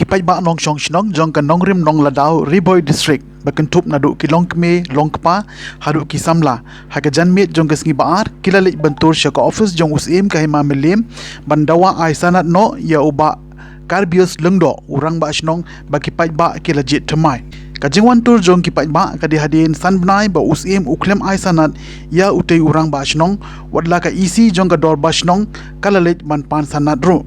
Kipai ba nong shong shnong jong kan nong rim nong ladao Riboy district bakentup nadu ki longkme longkpa hadu ki samla haga janmit jong kasngi baar kilalik bentur syaka office jong usim kahima melim bandawa aisanat no ya uba karbius lengdo urang ba shnong ba kipai ba kilajit temai kajingwan tur jong kipai ba kadi hadin san benai ba usim uklem aisanat ya utei urang ba shnong wadla ka isi jong ka dor ba shnong kalalik ban pan sanat ro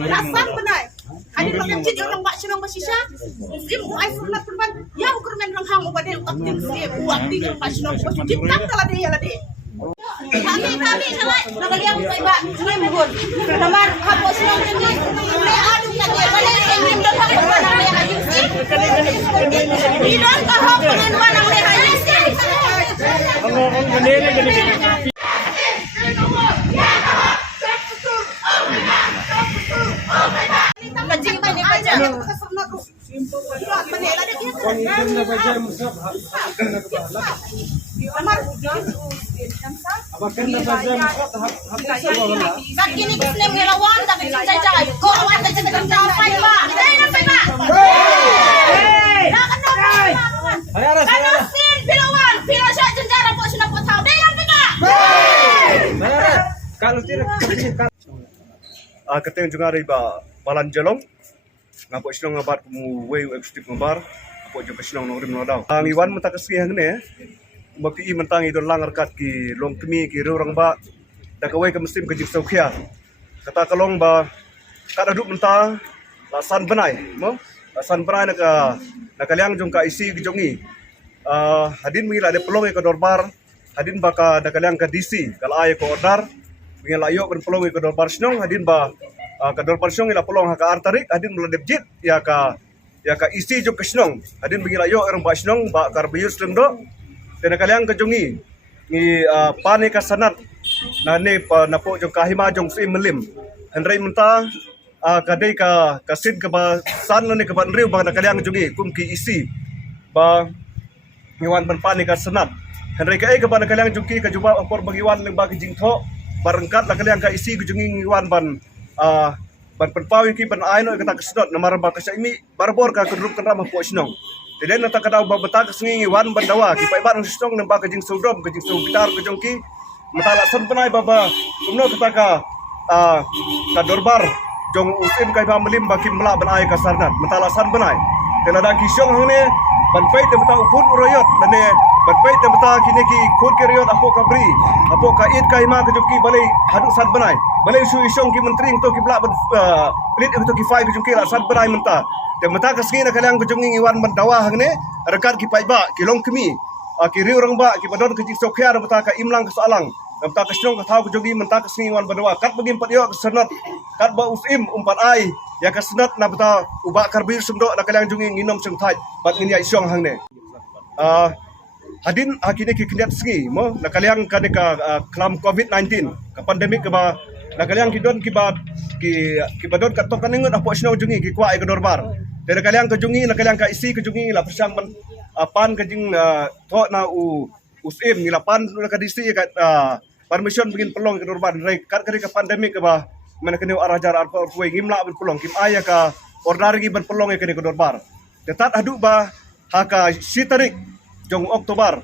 Lasan benai. Hadin makan cik orang bak senang bersisa. Sim ku ai sunat perban. Ya ukur men rang hang ubade aktif se buat di bak senang bersisa. Tak telah dia lah dia. Kami salah nak liang sai bak senang bugun. Tamar hapo senang tinggi. Le adu kan dia balik ingin dah hang perban le haji. Di don ka hang pengen wanang le haji. Sakini kisne melawan tak cai-cai. Kau awan tak cai sampai ba. Dai sampai ba. Dah kena. Kana sin pilawan, pilasya jenjara po sina po tau. Dai sampai ba. Kalau tidak keteng juga riba balan jelong ngapo silong ngabat mu wei eksekutif ngabar apo jo silong nongrim nodau angiwan mata keski hangne baki I mentang idon langar kat ki long kemi ki orang ba da kawai ke muslim ke jik saukhia kata kalong ba kad aduk menta lasan benai mo lasan benai na kaliang jong ka isi ki jongi hadin mengila de pelong ke dorbar hadin ba ka da kaliang ka DC kal ay ko order dengan layo ben pelong ke dorbar snong hadin ba ka dorbar snong ila pelong ka artarik hadin meladep jit ya ka isi jong ke snong hadin bagi layo orang ba snong ba karbius lengdo tena kaliang ke jongi ni pane ka sanat na ne napo jong kahima jong si melim henry menta kadai ka kasin ke ba san ne ke ban riu ba na kaliang jongi kum ki isi ba ngiwan ban pane ka sanat henry ka ke ba na kaliang jongki ka juba apor bagiwan leng ba ki jingtho barengkat la kaliang ka isi ke jongi ngiwan ban penpawi ki ban aino kata kesedot namar ba ka saimi barbor ka kedrup kan ramah po snong tidak nak kata ba beta kesengi wan bandawa ki pai ban snong nang ba ka jing sudrom ka jing subitar ka jongki matala san panai baba kumno kata ka dorbar jong usim kai ba melim ba ki mela ban ai ka sarnat matala san banai tena da ki syong hangne ban pai de beta ukun uroyot dane ban pai de beta kini ki khud ke riot apo ka bri apo ka it kai ma ka jongki balai hadu san banai balai su isyong ki menteri to ki bla pelit to ki fai ka jongki la san banai menta te mata kasngi na kaliang kujungi iwan bandawa hangne rekat ki paiba ki long kemi ki riu rang ba ki badon ki sokhya na mata ka imlang ka salang na mata ka snong ka thau kujungi mata kasngi iwan bandawa kat bagim patio senat kat ba usim umpat ai ya ka senat na mata uba karbir sumdo na kaliang jungi nginom sung thai bat ngi ai syong hangne hadin akine ki kniat sngi mo na kaliang ka klam covid-19 ka pandemik ka ba na kaliang kidon ki badon ka to kaningon apo sino jungi ki kwa ai ka dorbar Dari kaliang kejungi na kaliang ka isi kejungi la persang pan kejing to na usim ni lapan na ka disi ka permission begin pelong ke dorban rai kat ka pandemik ka ba mana kene arajar arpo kuwe ngimla ben pelong kim aya ka ordar gi ben pelong ke dorbar tetat adu ba haka sitarik jong Oktober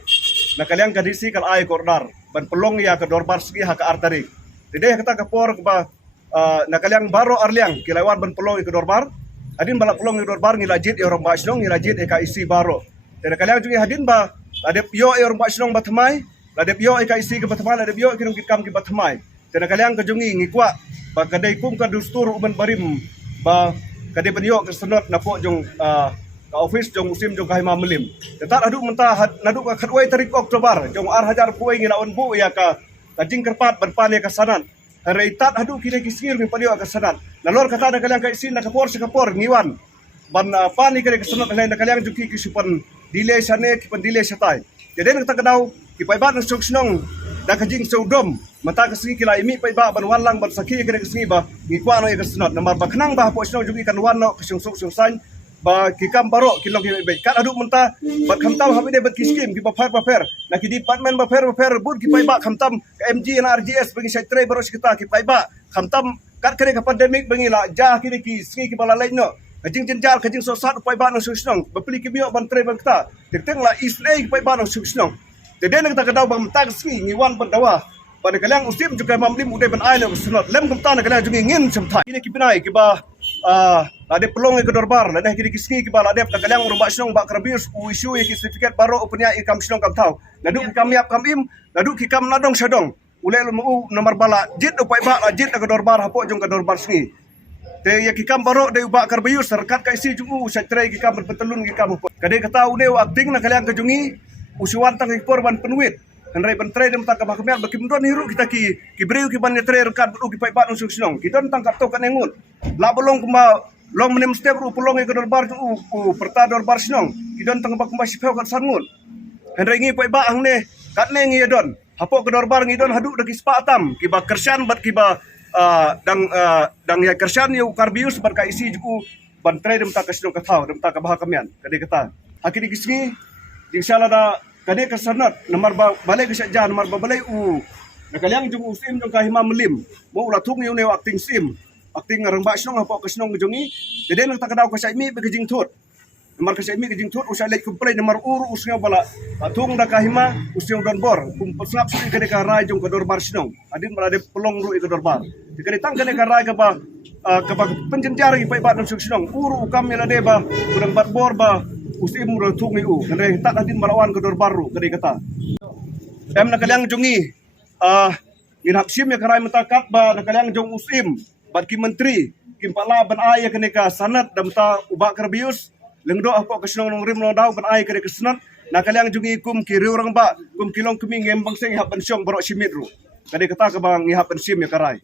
na kaliang ka disi kal ay ko ordar ben pelong ya ka dorbar segi haka artarik dede kata ka por ba na kaliang baro arliang kilaiwan ben pelong ke dorbar Adin balak pelong idor bar ngilajit orang ba snong ngilajit eka isi baro. Tada kalian juga hadin ba adep yo orang ba snong batmai, adep yo eka isi ke batmai, adep yo kirung kikam ke batmai. Tada kalian kejungi ngikwa ba kadai kum ka dustur uban barim ba kadai benyo ke senot napo jong ka office jong musim jong kahima melim. Tetat adu mentah nadu ka khadwai tarik Oktober jong ar hajar puai ngilaon bu ya ka kajing kerpat berpan ya ka sanan. Reitat adu kini kisir mi padio ka sanan. Nalor kata ada kalian ka isin na kapor sa kapor ngiwan. Ban pani kare ka sanat lain kalian juki kisupan delay sane kipan delay satai. Jadi nak tak kedau kipai bat nak snong da kajing saudom mata ka singi kila imi pai ba ban walang ban saki kare ka singi ba ngikwa no ya ka sanat namar ba khnang ba po snong juki kan wan no kasung sung san ba kikam baro kilong ki be kat adu menta bat khamtam habi de bat kiskim ki ba fer na ki department ba fer bud ki pai ba khamtam MG na RGS bagi sai tre baro kita ki pai ba khamtam kat kare ka pandemic bagi la ja ki ki singi ki bala lain no kajing jenjar kajing sosat pai ba no susnong ba pli ki bio ban tre ban kita teng la isnei ki pai ba no susnong de den kita kadau ba menta singi ngiwan ban dawa pada kalian usim juga mamlim udai ban ai no sunat lem kumta na kalian juga ngin semtai ini ki binai ki ba ada pelong ke dorbar ada kiri kisni ke bala dep kalian urba snong ba karbius isu ki sertifikat baro upnya ikam snong kam tau nadu kam yap kam im nadu ki kam nadong sadong ulai lu nomor bala jit upai ba jit ke dorbar hapo jong ke dorbar sni te ya ki kam baro de uba karbius serkat ka isi jungu satrai ki kam berpetelun ki kam kade kata uneu akting na kalian kejungi usuan tang korban penuit Henry bentre dem tak kabah kemer bagi mendon hiru kita ki breu ki ban tre rekat bu ki pai bat nusuk snong ki don tangkap to kan engun la bolong kuma long menem step ru pelong ke dorbar u perta dorbar snong ki don tangkap kuma sipeu kat sangun Henry ngi pai ba ang ne kat ne ngi don hapo ke dorbar ngi don hadu daki spatam ki ba kersan bat ki ba dang ya kersan yu karbius bar ka isi ju ban tre dem tak snong ka thau dem tak kabah kamian kade kata akini kisni insyaallah da kade kasanat namar balai kesajaan namar balai na kaliang jung usim jung kahima melim mo ulah tung yu ne acting sim acting ngarang ba snong hapo kasnong jungi dede nang takadau ka saimi begejing thut namar ka saimi gejing thut usai lek kumplay namar uru usnya bala tung da kahima usyong don bor kum pesngap suri kade ka rai jung ka dorbar snong adin balade pelong ru ka dorbar dikade tang kade ka rai ka ba penjenjar gi pai bat nang snong uru ukam melade ba udang bat bor ba usim mura tungi kene tak adin marawan ke dorbaru kene kata em na kaliang jungi inap sim ya karai metakat ba na kaliang jung usim bad ki menteri kim pala ban ay kene ka sanat dam ta ubak karbius lengdo apa kesnong nong rim no dau ban ay kene ka sanat na kaliang jungi kum ki riurang ba kum kilong kumi ngembang sing hap ban syong baro simit ru kene kata ka bang ihap ban sim ya karai